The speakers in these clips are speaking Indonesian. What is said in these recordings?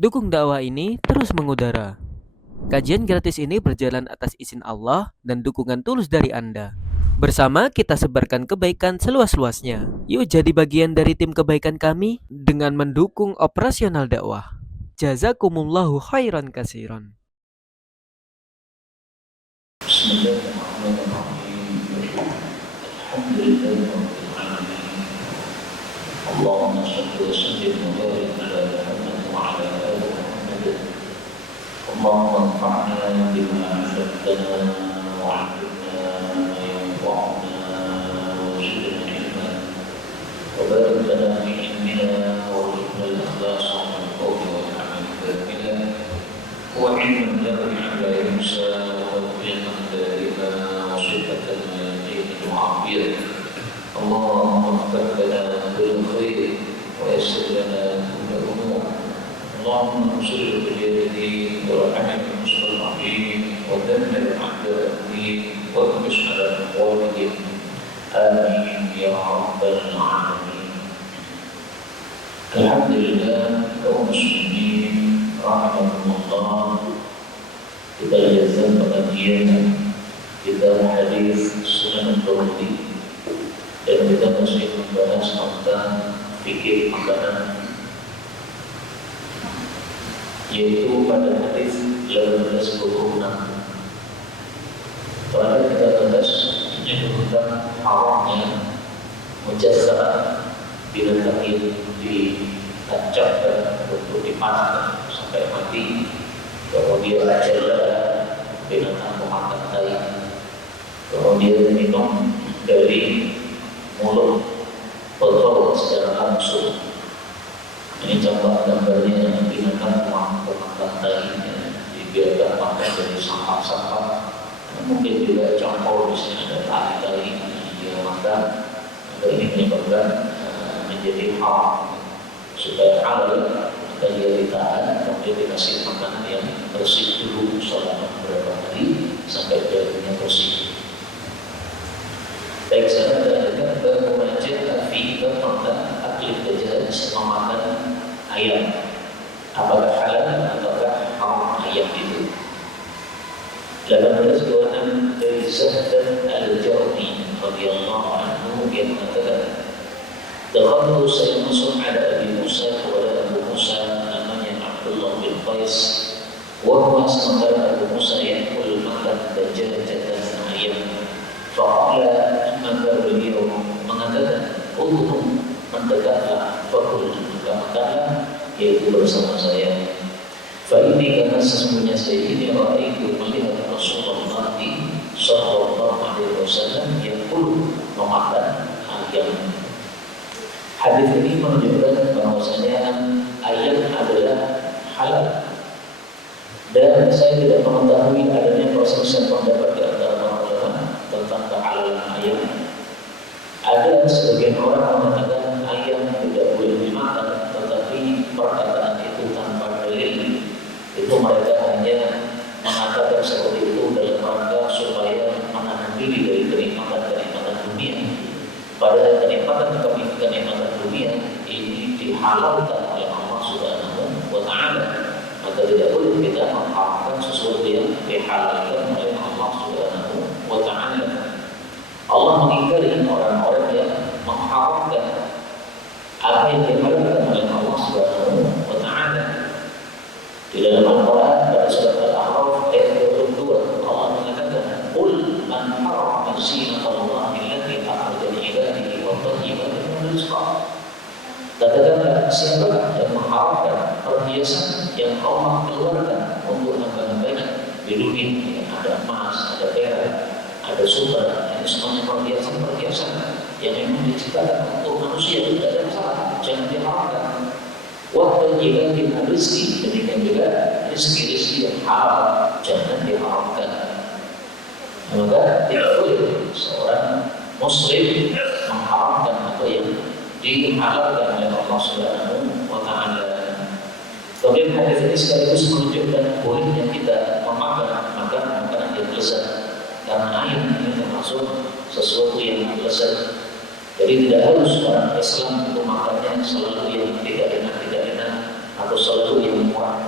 Dukung dakwah ini terus mengudara. Kajian gratis ini berjalan atas izin Allah dan dukungan tulus dari Anda. Bersama kita sebarkan kebaikan seluas-luasnya. Yuk jadi bagian dari tim kebaikan kami dengan mendukung operasional dakwah. Jazakumullahu khairan kasiron. Bismillahirrahmanirrahim. Alhamdulillahirabbil alamin. Allahumma shalli wa sallim wa barik ala Muhammad wa ala ali Muhammad. Allahumma anfa'na bima 'allamtana wa 'allimna ma yanfa'una wa zidna ilma wa barik lana fi ilmina wa rizqna al-ikhlasa wal qawli wal 'amali batilana wa 'ilman la yansa wa tawfiqan da'ima wa sifatan عافية. اللهم اغفر لنا كل خير ويسر لنا كل أمور. اللهم انصر باليدين وارحم المستضعفين ودمر أعداء الدين واكبس على أقوالهم. آمين يا رب العالمين. الحمد لله kaum muslimin rahimakumullah. Kita lihat pengajian kita hadis Sunan Tirmidzi dan kita masih membahas tentang fikih makanan, yaitu pada hadis 1826. Pada kita bahas tentang haramnya mujassah binatang yang ditancapkan untuk dipanaskan sampai mati, kemudian adalah binatang pemakan tai, kemudian minum dari mulut botol secara langsung. Ini contoh gambarnya binatang pemakan tai, dibiarkan makan dari sampah-sampah. Mungkin juga campur di sini ada tai-tai yang dia makan. Ini menyebabkan menjadi haram. Supaya halal, maka dia ditahan, kemudian dikasih makanan yang bersih dulu selama beberapa hari sampai dagingnya bersih. Baik, saya mengatakan bahwa fi tentang akil dajjal memakan ayam, apakah halal ataukah haram ayam itu. 1826 dari Zahdan al-Jarmi radhiyallahu anhu yang mengatakan, dakhaltu saya masuk ada Abi Musa kepada Abu Musa namanya Abdullah bin Qais, wa huwa sementara Abu Musa yang makan dajjal ayam. Faqala, maka beliau mengatakan, untuk mendekatlah, fakul, maka makanlah, yaitu bersama saya. Fa'ini, karena sesungguhnya saya ini ra'aitu melihat Rasulullah sallallahu alaihi wasallam yang memakan ayam. Hadis ini menunjukkan bahwasanya ayam adalah halal. Dan saya tidak mengetahui adanya perselisihan pendapat di antara para ulama tentang kehalalan ayam. Ada sebagian orang mengatakan ayam tidak boleh dimakan, tetapi perkataan itu tanpa dalil. Itu mereka hanya mengatakan seperti itu dalam rangka supaya menahan diri dari kenikmatan-kenikmatan dunia. Padahal kenikmatan dunia ini dihalalkan oleh Allah Subhanahu wa Ta'ala. Maka tidak boleh kita mengharamkan sesuatu yang dihalalkan oleh Allah Subhanahu wa Ta'ala. Allah mengingkari orang-orang yang mengharamkan apa yang dihalalkan oleh Allah Subhanahu wa Ta'ala. Di dalam Al-Quran pada surat Al-A'raf ayat 22 Allah mengatakan, qul man harrama zinatallahi allati akhraja li ibadihi wa tayyibati min rizqih. Katakanlah, siapa yang mengharamkan perhiasan yang Allah keluarkan untuk hamba-hambanya di dunia. Ada emas, ada perak, ada sumber, ini semuanya perhiasan yang memang diciptakan untuk manusia, tidak ada masalah, jangan diharamkan. Waktu jika kita rezeki, demikian juga rezeki yang halal jangan diharamkan. Maka tidak boleh seorang muslim mengharamkan apa yang dihalalkan oleh Allah Subhanahu wa Ta'ala. Kemudian hadis ini sekaligus menunjukkan bolehnya kita memakan makanan yang lezat, karena ayam ini termasuk sesuatu yang lezat. Jadi tidak harus orang Islam itu makannya selalu yang tidak enak, atau selalu yang murah.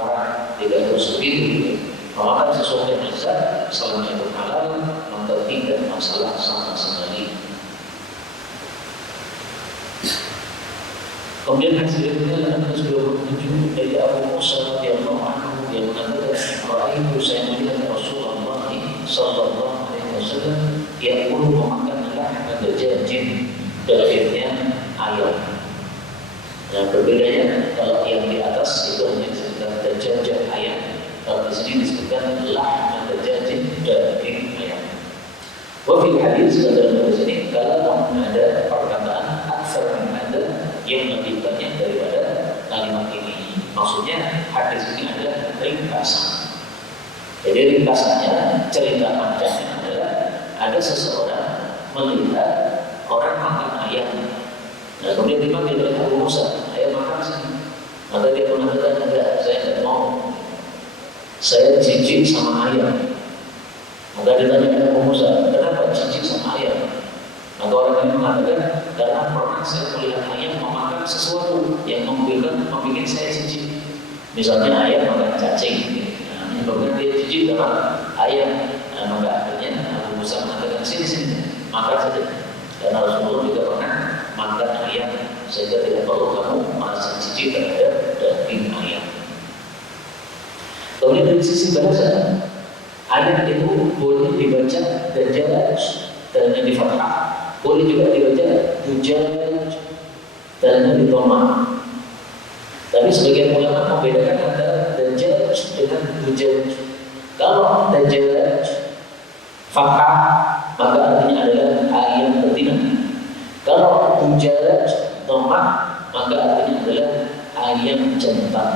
harus begitu. Memakan sesuatu yang lezat selama itu halal maka tidak masalah sama sekali. Kemudian hadis berikutnya adalah hadis 27 dari Abu Musa radhiyallahu anhu yang mengatakan, "Ra'aitu saya melihat Rasulullah sallallahu alaihi wasallam yang memakan lahma dajajin, dagingnya ayam." Nah, berbedanya kalau yang di atas itu hanya disebutkan dajajah ayam, kalau di sini disebutkan lahma dajajin, daging ayam. Wafil hadis dalam hadis ini kalau ada perkataan aksar ada yang lebih banyak daripada kalimat ini. Maksudnya hadis ini adalah ringkasan. Jadi ringkasannya, cerita panjangnya adalah ada seseorang melihat orang makan ayam. Nah, kemudian dipanggil oleh Abu Musa, "Ayam makan sini." Maka dia mengatakan, "Enggak, saya tidak mau. Saya jijik sama ayam." Maka ditanya Abu Musa, "Kenapa jijik sama ayam?" Maka orang ini mengatakan, "Karena pernah saya melihat ayam memakan sesuatu yang membuat saya jijik. Misalnya ayam makan cacing, menyebabkan dia jijik sama ayam." Nah, maka akhirnya Abu Musa mengatakan, "Sini, makan saja." Karena Rasulullah juga pernah makan ayam, sehingga tidak perlu kamu merasa jijik terhadap daging ayam. Kemudian dari sisi bahasa, ayat itu boleh dibaca dajjal dan di fathah, boleh juga dibaca dujaj dan di dhamma. Tapi sebagian ulama membedakan antara dajjal dengan dujaj. Kalau dajjal fathah maka artinya adalah ayam betina. Kalau dujaj dhamma maka artinya adalah ayam jantan.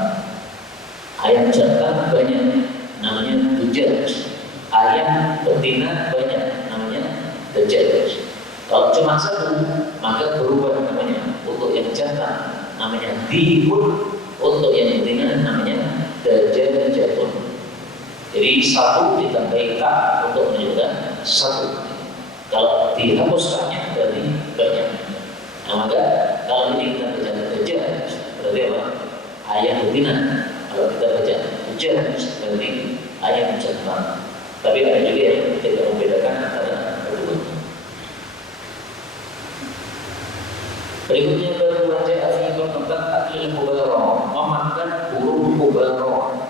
Ayam jantan banyak, namanya dujaj. Ayam betina banyak, namanya dajjal. Kalau cuma satu, maka berubah namanya. Untuk yang jantan namanya dibun, untuk yang betina namanya dajjal. Jadi satu ditambahi tak untuk menunjukkan satu. Kalau dihapuskannya berarti banyak. Nah, maka kalau ini kita baca dajjal berarti apa? Ayam betina. Kalau kita baca dujaj berarti ayam jantan. Tapi ada juga yang tidak membedakan antara keduanya. Berikutnya berbaca afifah tentang aklil mubarok, memakan burung mubarok.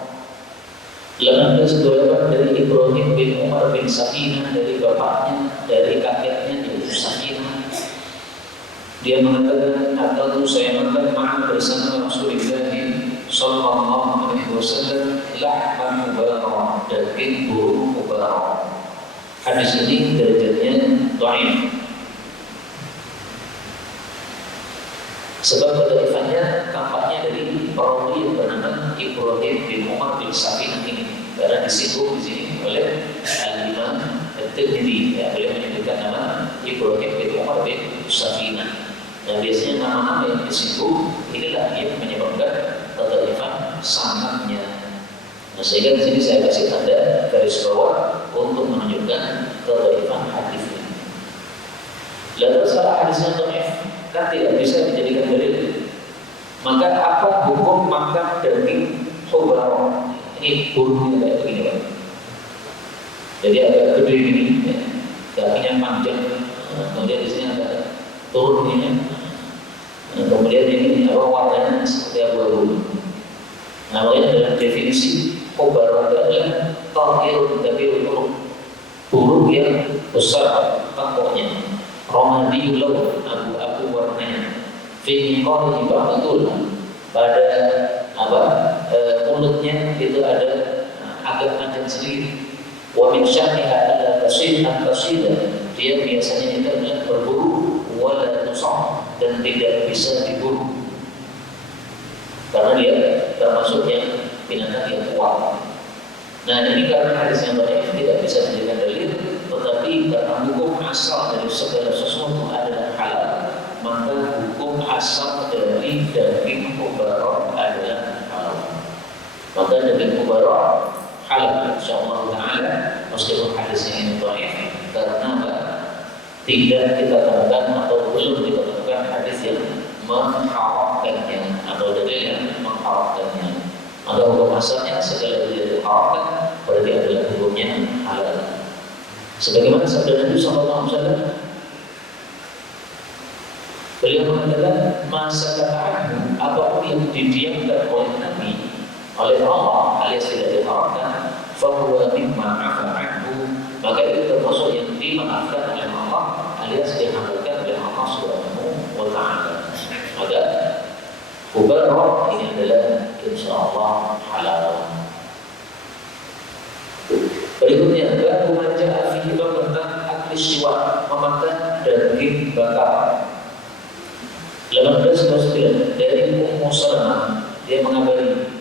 Lalu ada sebuah dari Ibrahim bin Umar bin Sakinah, dari bapaknya, dari kakeknya yaitu Sakinah. Dia mengatakan, "Atau saya makan makan bersama Rasulullah sallallahu alaihi wasallam lahman mubarak, daging burung mubarak." Hadis ini derajatnya dhaif. Sebab kedaifannya tampaknya dari perawi yang bernama Ibrahim bin Umar bin Sakinah ini, karena disinggung di sini oleh Al-Imam At-Tirmidzi. Beliau menyebutkan nama Ibrahim bin Umar bin Sakinah. Dan biasanya nama-nama yang disinggung inilah yang menyebabkan kedaifan sanadnya. Nah, sehingga di sini saya kasih tanda garis bawah untuk menunjukkan kedaifan hadis ini. Lalu salah hadisnya dhaif kan tidak bisa dijadikan dalil. Maka apa hukum makan daging hubarok? Ini burungnya kayak begini, Pak. Jadi agak gede ini, ya. Kakinya panjang. Kemudian di sini ada turun ini. Kemudian ini warnanya seperti abu-abu. Nah, makanya dalam definisi hubarok adalah tahir dari burung yang besar pokoknya. Romadi laut, abu-abu warnanya. Fi qalihi ba'dul, pada mulutnya itu ada agak panjang sedikit. Wa min sya'niha ala qasidan, dia biasanya itu adalah berburu wala tusam, dan tidak bisa diburu. Karena dia termasuk yang binatang yang kuat. Nah, ini karena hadis yang dhaif tidak bisa dijadikan dalil, tetapi karena hukum asal dari segala sesuatu adalah halal, maka hukum asal dari daging mubarok adalah halal. Maka daging mubarok halal insyaallah taala, meskipun hadisnya ini dhaif, karena tidak kita temukan atau belum kita temukan hadis yang mengharamkannya atau dalil yang mengharamkannya. Maka hukum asalnya segala yang diharamkan berarti adalah hukumnya halal. Sebagaimana sabda Nabi SAW, beliau mengatakan masa katakan apapun yang didiamkan oleh Nabi oleh Allah alias tidak diharamkan, fahuwa mimma afa anhu, maka itu termasuk yang dimaafkan oleh Allah alias dihalalkan oleh Allah Subhanahu wa Ta'ala. Maka mubarrah ini adalah insyaallah halal. Berikutnya baru menjadi fihi tentang akli siwa, memakan daging bakar. 1829 dari Ummu Salamah, dia mengabari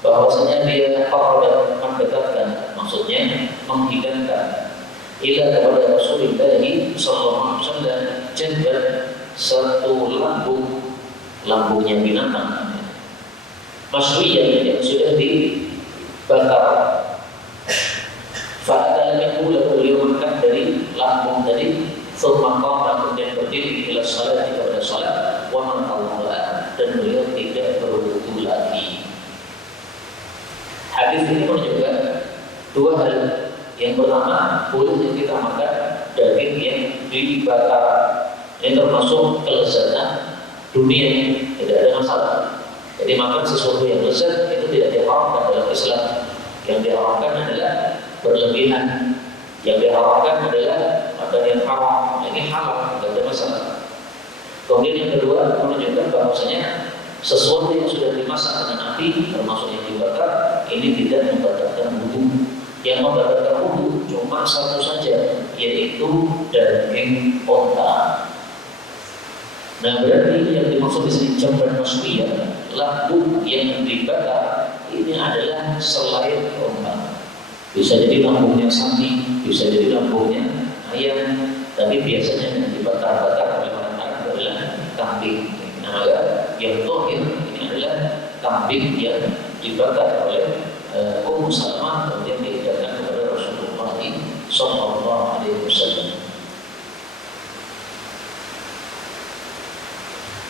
bahwasanya dia qarabat mendekatkan, maksudnya menghidangkan ila kepada Rasulullah sallallahu alaihi wasallam jadwal satu lambungnya binatang masyhiyah yang sudah dibakar. Fa'ala minhu, lalu beliau mengangkat dari lambung tadi, thumma qama, kemudian berdiri ila salat, kepada salat, wa man tawadda'a, dan beliau tidak berwudu lagi. Hadis ini menunjukkan dua hal. Yang pertama, bolehnya kita makan daging yang dibakar. Ini termasuk kelezatan dunia, tidak ada masalah. Jadi makan sesuatu yang lezat itu tidak diharamkan dalam Islam. Yang diharamkan adalah berlebihan. Yang diharamkan adalah makan yang haram. Ini halal, tidak ada masalah. Kemudian yang kedua, menunjukkan bahwasanya sesuatu yang sudah dimasak dengan api, termasuk yang dibakar, ini tidak membatalkan wudu. Yang membatalkan wudu cuma satu saja, yaitu daging unta. Nah, berarti yang dimaksud di sini jamban masyhiyah, lambung yang dibakar ini adalah selain unta. Bisa jadi lambungnya sapi, bisa jadi lambungnya ayam, tapi biasanya yang dibakar-bakar oleh orang Arab adalah kambing. Nah, maka yang tauhid ini adalah kambing yang dibakar oleh Ummu Salamah, kemudian dihidangkan kepada Rasulullah sallallahu alaihi wasallam.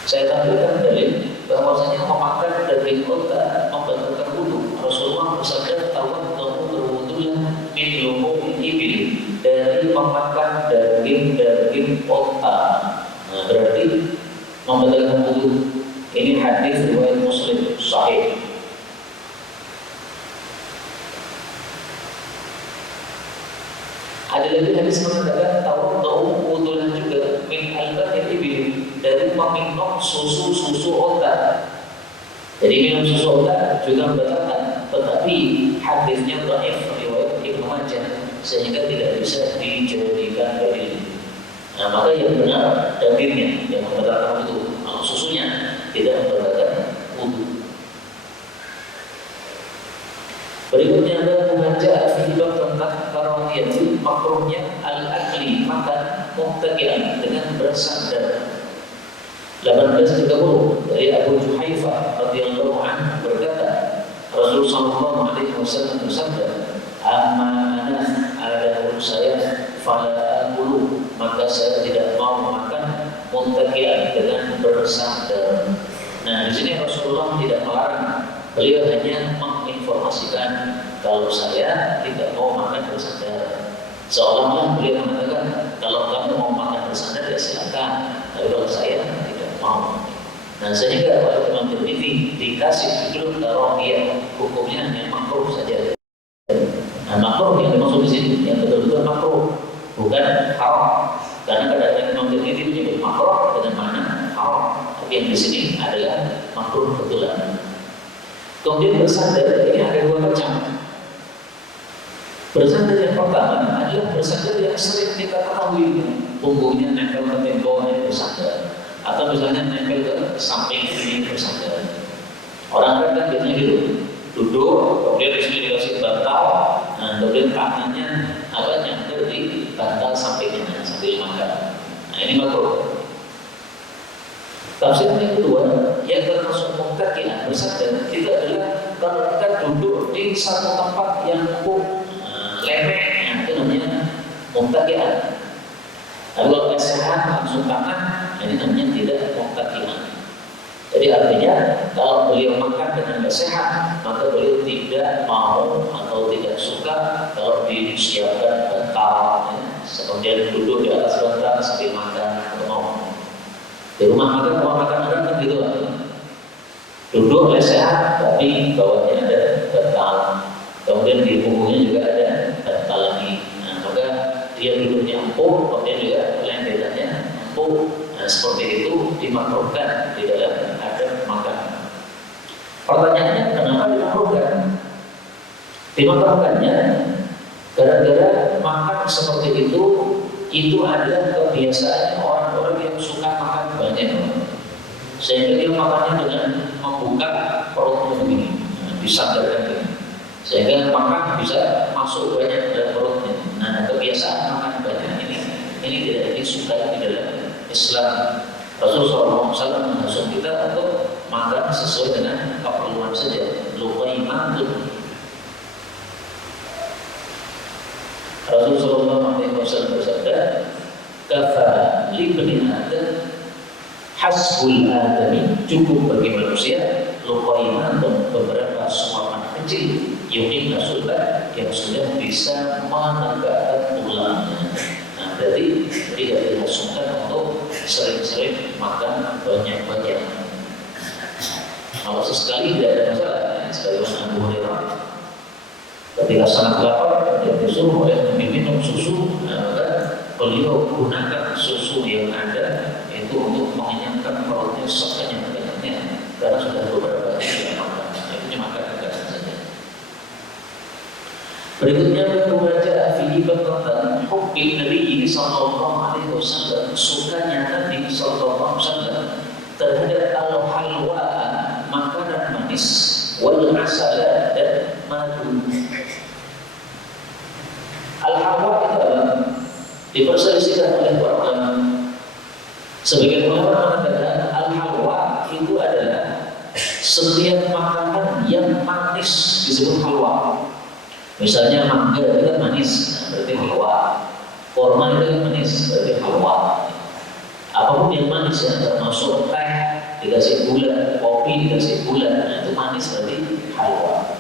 Saya tampilkan dalil bahwasanya memakan daging unta membatalkan wudu. Rasulullah bersabda, tawaddu berwudulah min lumumil ibil, dari memakan daging unta. Nah, berarti membatalkan wudu. Ini hadis riwayat Muslim sahih. Ada lagi hadis mengatakan tawaddu wudulah juga min albatil ibil, dari meminum susu unta. Jadi minum susu unta juga membatalkan, tetapi hadisnya dhaif riwayat Ibnu Majah sehingga tidak bisa dijadikan dalil. Nah, maka yang benar dagingnya yang membatalkan wudu, kalau susunya tidak membatalkan wudu. Berikutnya adalah mengajar feedback tentang karahiyatul makruhnya al-akli, makan muttaqian dengan bersandar. 1830 dari Abu Juhaifah radhiyallahu anhu berkata, Rasulullah sallallahu alaihi wasallam bersabda, "Amma ana, adapun saya, fala aqulu, maka saya tidak mau makan muttaqian dengan bersandar." Nah, di sini Rasulullah tidak melarang, beliau hanya menginformasikan kalau saya tidak mau makan bersandar. Seolah-olah beliau mengatakan, kalau kamu mau makan bersandar ya silakan, tapi kalau saya tidak mau. Nah, sehingga pada Imam Tirmidzi dikasih judul karahiyah, hukumnya hanya makruh saja. Nah, makruh yang dimaksud di sini yang betul-betul makruh, bukan haram. Karena kadang-kadang Imam Tirmidzi menyebut makruh dengan makna haram, tapi yang di sini adalah makruh betulan. Kemudian bersandar ini ada dua macam. Bersandar yang pertama adalah bersandar yang sering kita ketahui, punggungnya nempel ke tembok ini bersandar, atau misalnya nempel ke samping ini bersandar. Orang kan biasanya gitu, duduk, kemudian di sini dikasih bantal, nah kemudian kakinya nyandar di bantal sampingnya sambil makan. Nah, ini makruh. Tafsir yang kedua, yang termasuk muttaqian bersandar itu adalah kalau kita duduk di satu tempat yang empuk, lemek, itu namanya muttaqian. Kalau lesehan langsung tangan, ini namanya tidak muttaqian. Jadi artinya kalau beliau makan dengan nggak sehat, maka beliau tidak mau atau tidak suka kalau disiapkan bantal, ya. Kemudian duduk di atas bantal sambil makan atau mau. Di rumah makan, orang kan gitu kan. Duduk lesehan, tapi bawahnya ada bantal. Kemudian di punggungnya juga ada bantal lagi. Nah, maka dia duduknya empuk, kemudian juga lenderannya empuk. Nah, seperti itu dimakruhkan di dalam adab makan. Pertanyaannya, kenapa dimakruhkan? Dimakruhkannya gara-gara makan seperti itu adalah kebiasaan orang-orang yang suka makan banyak. Sehingga dia makannya dengan membuka perutnya begini, disandarkan begini. Sehingga makan bisa masuk banyak dalam perutnya. Nah, kebiasaan makan banyak ini tidak disukai di dalam Islam. Rasulullah SAW mengasuh kita untuk makan sesuai dengan keperluan saja. Luqaimatun. Rasulullah SAW bersabda, "Kafa li bani Adam hasbul adami, cukup bagi manusia luqaimatun, beberapa suapan kecil yuqimna sulbah, yang sudah bisa menegakkan tulangnya." Nah, berarti tidak dilangsungkan untuk sering-sering makan banyak-banyak. Kalau sesekali tidak ada masalah, sebagaimana Abu Hurairah ketika sangat lapar dan disuruh oleh minum susu, maka beliau gunakan susu yang ada itu untuk mengenyangkan perutnya sekenyang-kenyangnya, karena sudah beberapa hari tidak makan. Itu makan saja. Berikutnya membaca fi'ibah tentang hubbi Nabi sallallahu alaihi wasallam, sukanya Nabi sallallahu alaihi wasallam terhadap al-halwa, makanan manis, wal asala, dan madu. Al-halwa itu apa? Diperselisihkan oleh para ulama. Sebagian ulama mengatakan al-halwa itu adalah setiap makanan yang manis disebut halwa. Misalnya mangga itu kan manis, berarti halwa. Kurma itu kan manis, berarti halwa. Apapun yang manis ya, termasuk teh dikasih gula, kopi dikasih gula, nah itu manis, berarti halwa.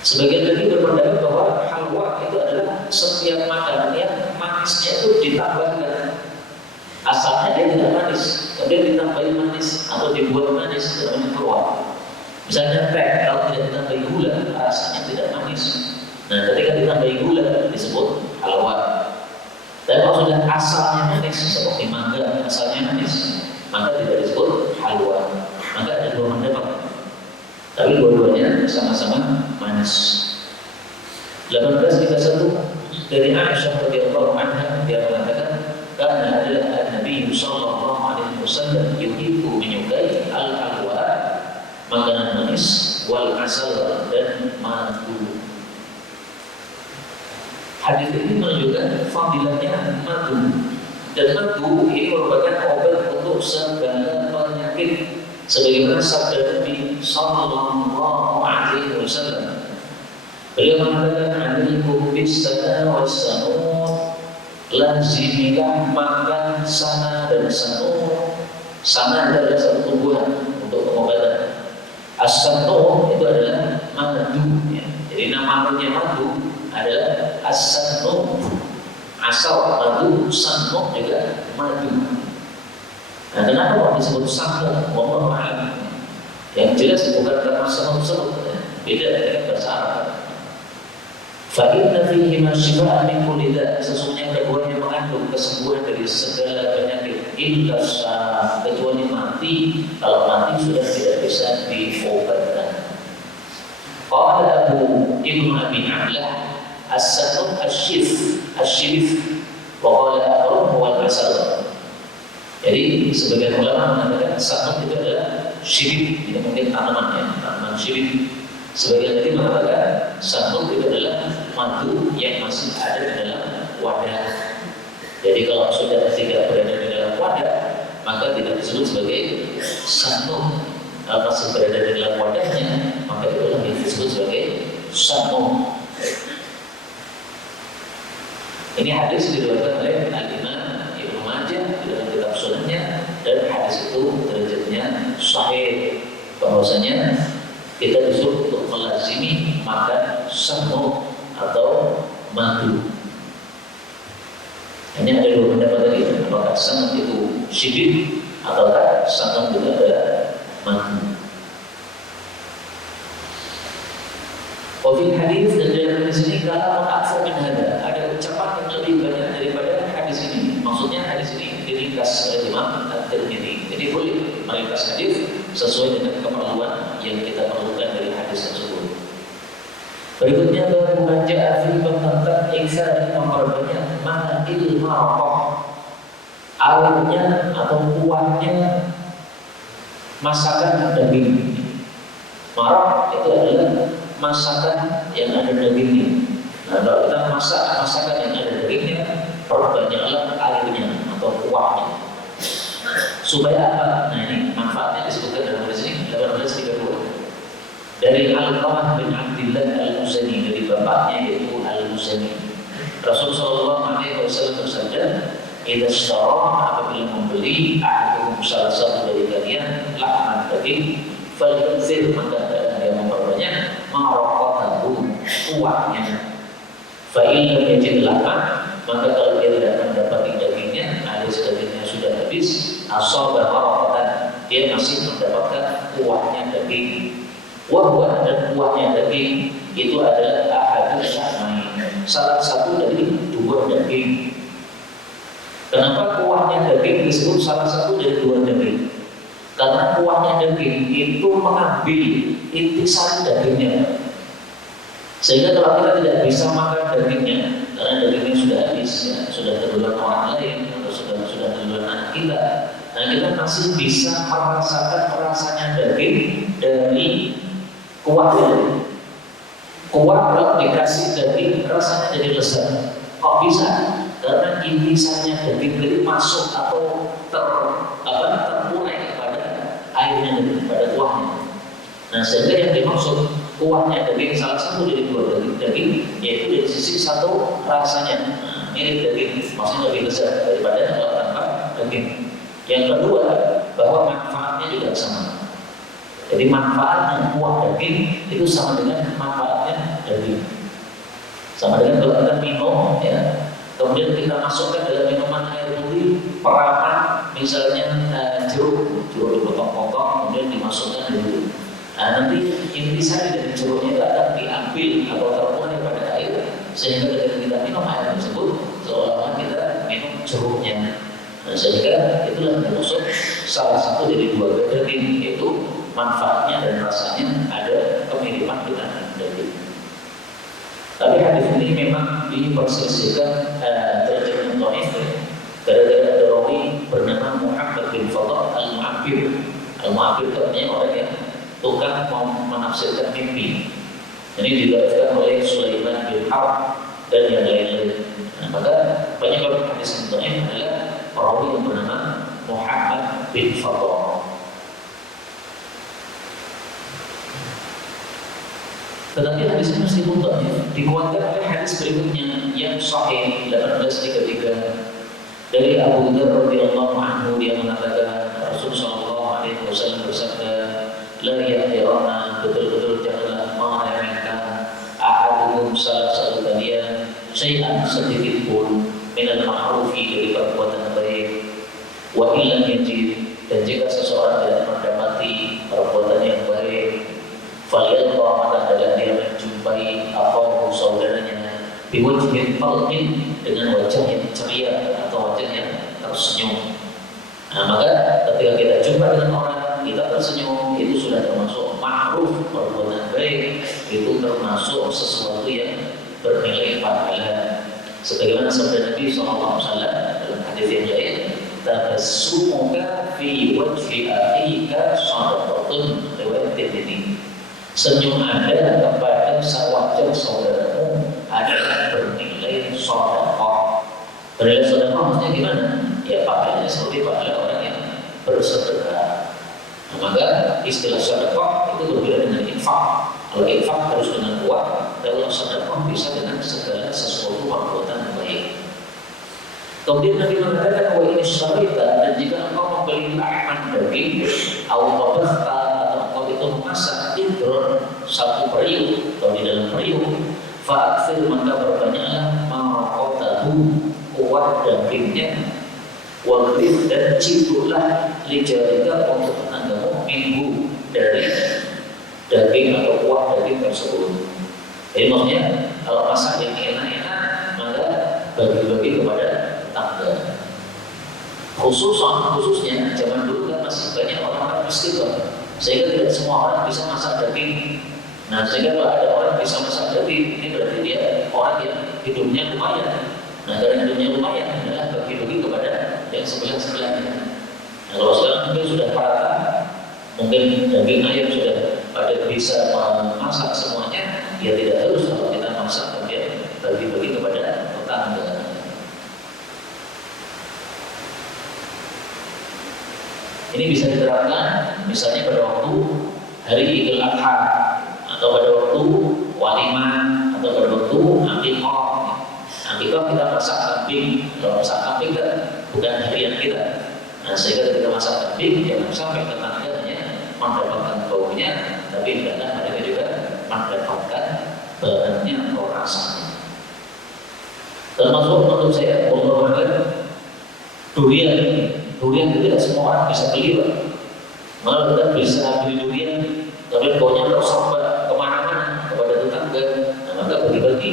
Sebagian lagi berpendapat bahwa halwa itu adalah setiap makanan yang manisnya itu ditambahkan. Asalnya dia tidak manis, kemudian ditambahin manis atau dibuat manis, itu namanya halwa. Misalnya teh, kalau tidak ditambahi gula, rasanya tidak manis. Nah, ketika ditambahi gula disebut halwa. Dan kalau sudah asalnya manis, seperti mangga asalnya manis, maka tidak disebut halwa. Maka ada dua pendapat, tapi dua-duanya sama-sama manis. 1831 dari Aisyah radhiyallahu anha, dia mengatakan, karena adalah Nabi sallallahu alaihi wasallam yuhibbu, menyukai al-halwa, makanan manis, wal asal, dan madu. Hadis ini menunjukkan fadilahnya madu, dan madu ini merupakan obat untuk segala penyakit, sebagaimana sabda Nabi sallallahu alaihi wasallam. Beliau mengatakan, "Alaikum bis-sana was-sanun." Lazimilah makan sana dan sanun. Sana adalah satu tumbuhan untuk pengobatan. As-sanun itu adalah madu, ya. Jadi namanya madu adalah as-sanun. Asal madu, sanun juga madu. Nah, kenapa kok disebut sanun? Wallahu a'lam. Yang jelas bukan karena sanun tersebut, beda dengan bahasa Arab. Fa inna fihi ma shifa'an min kulli da', sesungguhnya keduanya mengandung kesembuhan dari segala penyakit, illa kecuali mati. Kalau mati sudah tidak bisa diobatkan. Qala Abu Ibnu Abi Amlah, as-sanun asyif, wa qala akharu huwa al-asal. Jadi sebagian ulama mengatakan sanun itu adalah syirif, tidak mungkin tanaman syirif. Sebagian lagi mengatakan sanun itu adalah madu yang masih ada di dalam wadah. Jadi kalau sudah tidak berada di dalam wadah, maka tidak disebut sebagai sanun. Kalau masih berada di dalam wadahnya, maka itulah yang disebut sebagai sanun. Ini hadis diriwayatkan oleh Al-Imam Ibnu Majah di dalam kitab Sunannya, dan hadis itu derajatnya sahih. sahih bahwasanya kita disuruh untuk melazimi makan sahmu atau madu. Hanya ada dua pendapat tadi, apakah sangat itu syibir ataukah sangat juga ada madu. Wafil hadis, dan dalam hadis ini kalau aksar min hada, ada ucapan yang lebih banyak daripada hadis ini. Maksudnya hadis ini diringkas oleh Imam At-Tirmidzi. Jadi boleh meringkas hadis sesuai dengan keperluan yang kita perlukan dari hadis tersebut. Berikutnya membaca afil tentang iksa dan memperbanyak manakil marqah, airnya atau kuahnya masakan daging. Maraq itu adalah masakan yang ada dagingnya. Nah, kalau kita masak masakan yang ada dagingnya, perbanyaklah airnya atau kuahnya. Supaya apa? Nah, ini manfaatnya disebutkan dalam hadis ini 1832. Dari Al-Qamah bin Abdillah Al-Muzani, dari bapaknya yaitu Al-Muzani. Rasulullah SAW bersabda, "Idza ishtara, apabila membeli ahadukum salah satu dari kalian lahman daging, falyu'thir, maka dia memperbanyak maraqatahu, kuahnya. Fa in lam yajid lahman, maka kalau dia tidak mendapati dagingnya, alias dagingnya sudah habis, asaba maraqatan, dia masih mendapatkan kuahnya daging. Wahwa, dan kuahnya daging itu adalah ahadul lahmain, salah satu dari dua daging. Kenapa kuahnya daging disebut salah satu dari dua daging? Karena kuahnya daging itu mengambil intisari dagingnya. Sehingga kalau kita tidak bisa makan dagingnya, karena dagingnya sudah habis, ya, sudah terbulan orang lain atau sudah terbulan anak kita, nah kita masih bisa merasakan rasanya daging dari kuahnya. Kuah kalau dikasih daging rasanya jadi lezat. Kok bisa? Karena intisarinya daging itu masuk atau terpurai pada airnya, pada kuahnya. Nah, sehingga yang dimaksud kuahnya daging salah satu dari dua daging, yaitu dari sisi satu rasanya mirip daging, maksudnya lebih lezat daripada kalau tanpa daging. Yang kedua, bahwa manfaatnya juga sama. Jadi manfaatnya kuah daging itu sama dengan manfaatnya daging. Sama dengan kalau kita minum, ya, kemudian kita masukkan dalam minuman air putih perahan, misalnya jeruk dipotong-potong, kemudian dimasukkan dulu. Nah, nanti intisari dari jeruknya itu akan diambil atau terpurai pada air, sehingga ketika kita minum air tersebut seolah-olah kita minum jeruknya. Nah, sehingga itulah maksud salah satu dari dua daging, yaitu manfaatnya dan rasanya ada kemiripan dengan daging. Tapi hadis ini memang diperselisihkan terjemahan dhaif, gara-gara ada rawi bernama Muhammad bin Fadl Al-Mu'abbir. Al-Mu'abbir itu artinya orang yang tukang menafsirkan mimpi. Ini diriwayatkan oleh Sulaiman bin Harb dan yang lain-lain. Nah, maka penyebab hadis dhaif adalah perawi yang bernama Muhammad bin Fadl. Tetapi hadis ini meskipun dhaif, dikuatkan oleh hadis berikutnya yang sahih 1833 dari Abu Dzar radhiyallahu anhu, dia mengatakan Rasulullah SAW bersabda, la yahdiranna, betul-betul janganlah meremehkan ahadukum salah satu kalian syai'an sedikit pun minal ma'rufi, dari perbuatan baik, wa illam yajid, dan jika seseorang tidak mendapati perbuatan yang baik, falyalqa, maka adalah dia menjumpai apa saudaranya biwajhin talqin, dengan wajah yang ceria atau wajah yang tersenyum. Nah, maka ketika kita jumpa dengan orang, kita tersenyum, itu sudah termasuk ma'ruf, perbuatan baik, itu termasuk sesuatu yang bernilai pahala. Sebagaimana sabda Nabi SAW dalam hadis yang lain, tabassumuka fi wajhi akhika shadaqatun, riwayat Tirmidzi. Senyum Anda kepada wajah saudaramu adalah bernilai sedekah. Bernilai sedekah maksudnya gimana? Ya pahalanya seperti pahala orang yang bersedekah. Nah, maka istilah sedekah itu berbeda dengan infak. Kalau infak harus dengan uang, kalau sedekah bisa dengan segala sesuatu perbuatan baik. Kemudian Nabi mengatakan, wa ini syarita, dan jika engkau membeli lahman daging, atau Wagrif dan ciputlah lijarika untuk tetanggamu minggu dari daging atau kuah daging tersebut. Jadi maksudnya kalau masak yang enak-enak maka bagi-bagi kepada tetangga. Khususnya zaman dulu kan masih banyak orang-orang miskin, sehingga tidak semua orang bisa masak daging. Nah, sehingga kalau ada orang bisa masak daging, ini berarti dia orang yang hidupnya lumayan. Nah, karena hidupnya lumayan adalah bagi-bagi kepada yang sebelah-sebelahnya. Nah, kalau sekarang mungkin sudah rata, mungkin daging ayam sudah pada bisa memasak semuanya, ya tidak harus kalau kita masak kemudian bagi-bagi kepada tetangga. Ini bisa diterapkan misalnya pada waktu hari Idul Adha, atau pada waktu walimah, atau pada waktu akikah. Akikah kita masak kambing, kalau masak kambing kan bukan harian kita. Nah, sehingga kita masak kambing jangan sampai tetangganya mendapatkan baunya, tapi hendaklah mereka juga mendapatkan bahannya atau rasanya. Termasuk menurut saya, durian itu tidak semua orang bisa beli, Pak. Malah kita bisa beli durian, tapi baunya meresap kemana-mana kepada tetangga. Nah, maka bagi-bagi.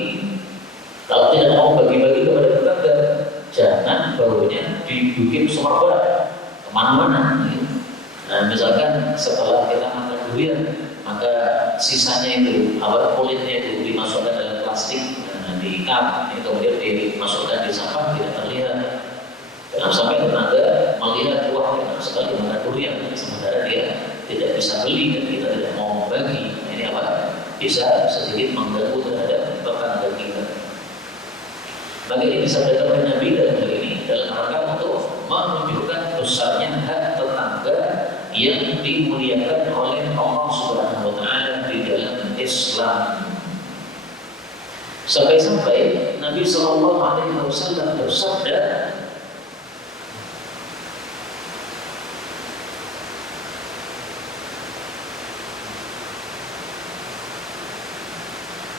Kalau tidak mau bagi-bagi kepada tetangga, jangan baunya dibikin semerbak kemana-mana. Nah, misalkan setelah kita makan durian, maka sisanya itu, kulitnya itu dimasukkan dalam plastik, diikat, kemudian dimasukkan di sampah, tidak terlihat. Jangan sampai tetangga melihat wah enak sekali makan durian, sementara dia tidak bisa beli dan kita tidak mau membagi. Ini bisa sedikit mengganggu terhadap tetangga kita. Maka ini disampaikan oleh Nabi dalam hal ini dalam rangka untuk menunjukkan besarnya hak tetangga yang dimuliakan oleh Allah Subhanahu wa Ta'ala di dalam Islam. Sampai-sampai Nabi Shallallahu Alaihi Wasallam bersabda,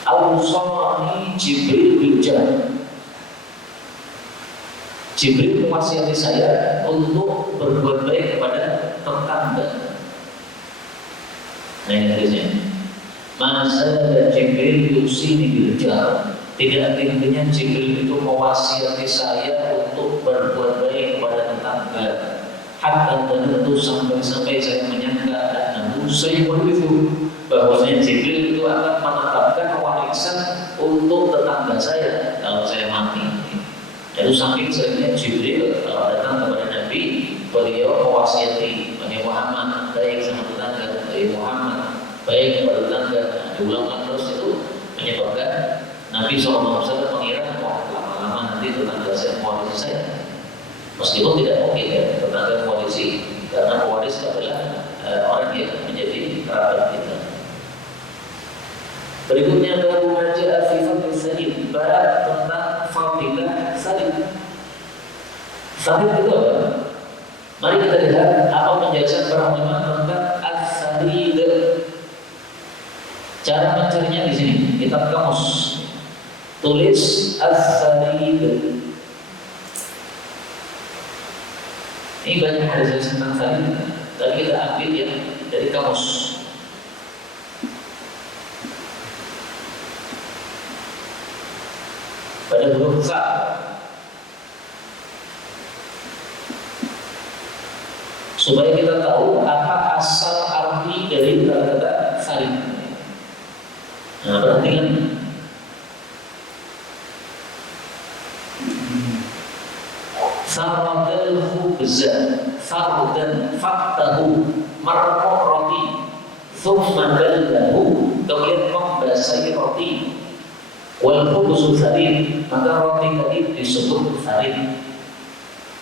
Al-Sawani Jibril bin Jannah. Jibril mewasiati saya untuk berbuat baik kepada tetangga. Nah, ini hadisnya. Masa dan Jibril yusini bil jar. Tidak intinya Jibril itu mewasiati saya untuk berbuat baik kepada tetangga. Hatta tentu sampai-sampai saya menyangka dan saya itu bahwasanya Jibril itu akan menetapkan warisan untuk tetangga saya kalau saya mati. Itu saking seringnya Jibril kalau datang kepada Nabi, beliau mewasiati bagi Muhammad baik sama tetangga, bagi Muhammad baik kepada tetangga. Nah, diulang terus itu menyebabkan Nabi SAW mengira wah lama-lama nanti tetangga saya mewarisi saya. Meskipun tidak mungkin ya tetangga mewarisi, karena pewaris adalah orang yang menjadi kerabat kita. Berikutnya baru baca Afifah Salim, bab tentang fadilah salim. Salim itu apa? Mari kita lihat apa penjelasan para ulama tentang as-salid. Cara mencarinya di sini, kitab kamus. Tulis as-salid. Ini banyak hadis tentang salid, tapi kita ambil yang dari kamus. Pada huruf Sa. Supaya kita tahu apa asal arti dari kata-kata salim. Nah, perhatikan. Saradal khubza, fardan faktahu, marqo roti, thumma ballahu, kemudian membasahi roti. Wal khubzu salim, maka roti tadi disebut salim.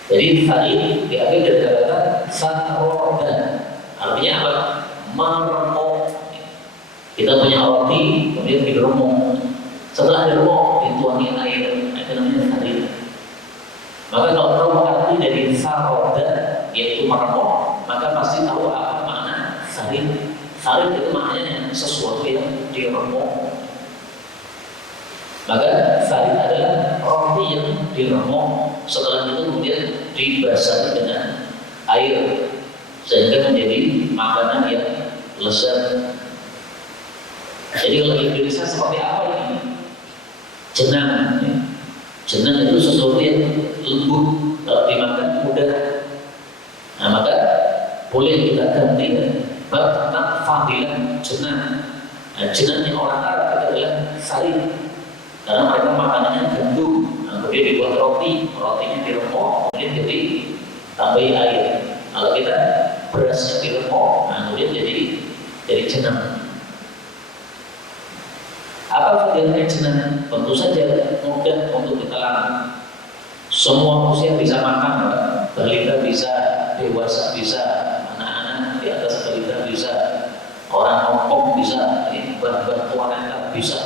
Jadi salim diambil dari kata saroda, artinya apa? Meremuk. Kita punya roti, kemudian diremuk. Setelah diremuk, dituangin air, itu namanya salim. Maka kalau tahu arti dari saroda, yaitu meremuk, maka pasti tahu apa makna salim. Salim itu maknanya sesuatu yang diremuk. Maka salim adalah roti yang diremuk, setelah itu kemudian di dibasahi dengan air sehingga menjadi makanan yang lezat. Jadi kalau Indonesia seperti apa ini? Jenang, ya. Jenang itu sesuatu yang lembut, kalau dimakan mudah. Nah maka boleh kita ganti bab tentang fadilah jenang. Nah, jenangnya orang Arab itu adalah sari, karena mereka makanannya gandum. Nah, kemudian dibuat roti, rotinya diremuk, kemudian jadi tambahi air. Kalau kita berasnya diremuk, nah kemudian jadi jenang. Apa fadilahnya jenang? Tentu saja mudah untuk ditelan. Semua usia bisa makan, balita bisa, dewasa bisa, anak-anak di atas balita bisa, orang ngomong bisa, bah-bah wanita bisa.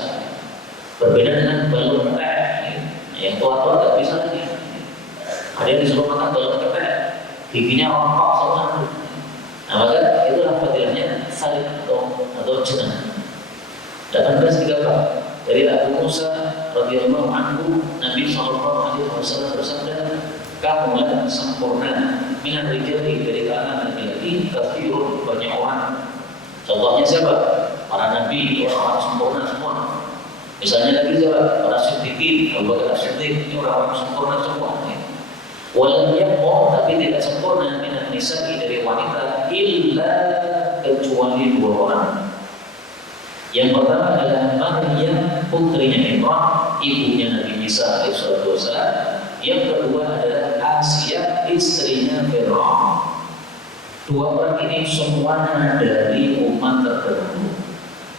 Berbeda dengan balon ketek, yang tua-tua nggak bisa lagi. Ada yang disuruh makan balon ketek, giginya rontok semua. Nah maka itulah fadilahnya salib atau jenang. 18:34 dari Abu Musa radhiyallahu anhu, Nabi sallallahu alaihi wasallam bersabda, "Kamulah sempurna minan rijali, dari kalangan laki-laki, kathirun, banyak orang." Contohnya siapa? Para nabi, orang-orang sempurna semua. Misalnya lagi siapa? Para siddiqin, Abu Bakar As-Siddiq, ini orang-orang sempurna semua. Walam yakmur, tapi tidak sempurna minan nisa'i, dari wanita, illa kecuali 2 orang. Yang pertama adalah Maryam, putrinya Imran, ibunya Nabi Isa alaihissalam. Yang kedua adalah Asia, istrinya Fir'aun. 2 orang ini semuanya dari umat terdahulu.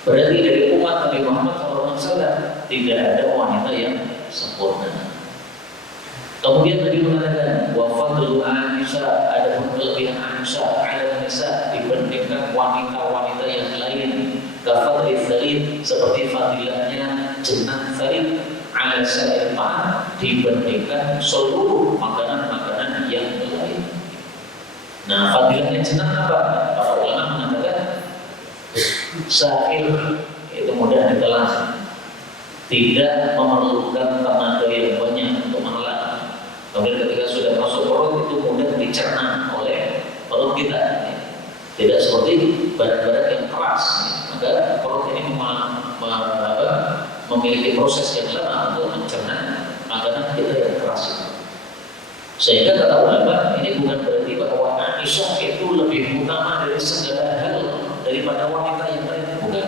Berarti dari umat Nabi Muhammad SAW tidak ada wanita yang sempurna. Kemudian Nabi mengatakan, wa fadlu Aisyah, ada kelebihan Aisyah ala nisa dibandingkan wanita-wanita yang lain. Kafadli Thalid, seperti fadilahnya jenang Thalid, ala sa'il ta'am, dibandingkan seluruh makanan-makanan yang lain. Nah, fadilahnya jenang apa? Para ulama mengatakan sa'il itu mudah ditelan, tidak memerlukan tenaga yang banyak untuk menelan. Kemudian ketika sudah masuk perut itu mudah dicerna oleh perut kita. Tidak seperti badan-badan yang keras. Maka perut ini memiliki proses yang lama untuk mencerna makanan kita yang keras. Sehingga kata ulama, ini bukan berarti bahwa Aisyah itu lebih utama dari segala hal daripada wanita yang lain. Bukan.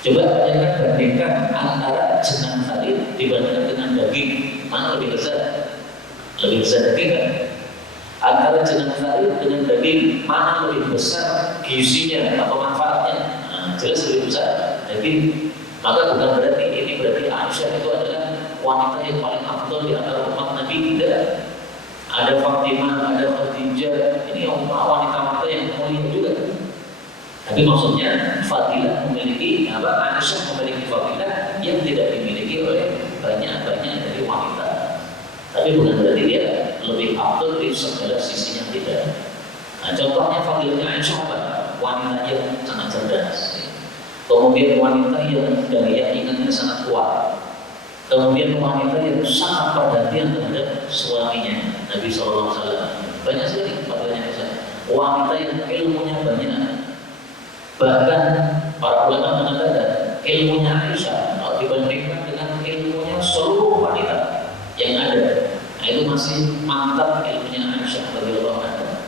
Coba kalian bandingkan antara jenang tadi dibandingkan dengan daging, mana lebih lezat? Lebih lezat daging kan? Antara jenang tadi dengan daging, mana lebih besar gizinya atau manfaatnya? Nah, jelas lebih besar daging. Maka bukan berarti Aisyah itu adalah wanita yang paling afdal di antara umat Nabi. Tidak. Ada Fatimah, ada Khadijah, ini wanita-wanita yang mulia juga. Tapi maksudnya fadilah memiliki Aisyah memiliki fadilah yang tidak dimiliki oleh banyak-banyak dari wanita. Tapi bukan berarti dia lebih afdal dari segala sisinya, tidak. Nah, contohnya fadilahnya Aisyah apa? Wanita yang sangat cerdas. Kemudian wanita yang daya ingatnya sangat kuat. Kemudian wanita yang sangat perhatian terhadap suaminya, Nabi SAW. Banyak sekali fadilahnya Aisyah. Wanita yang ilmunya banyak. Bahkan para ulama mengatakan ilmunya Aisyah kalau dibandingkan dengan ilmunya seluruh wanita yang ada, nah itu masih mantap ilmunya Aisyah radhiyallahu anha.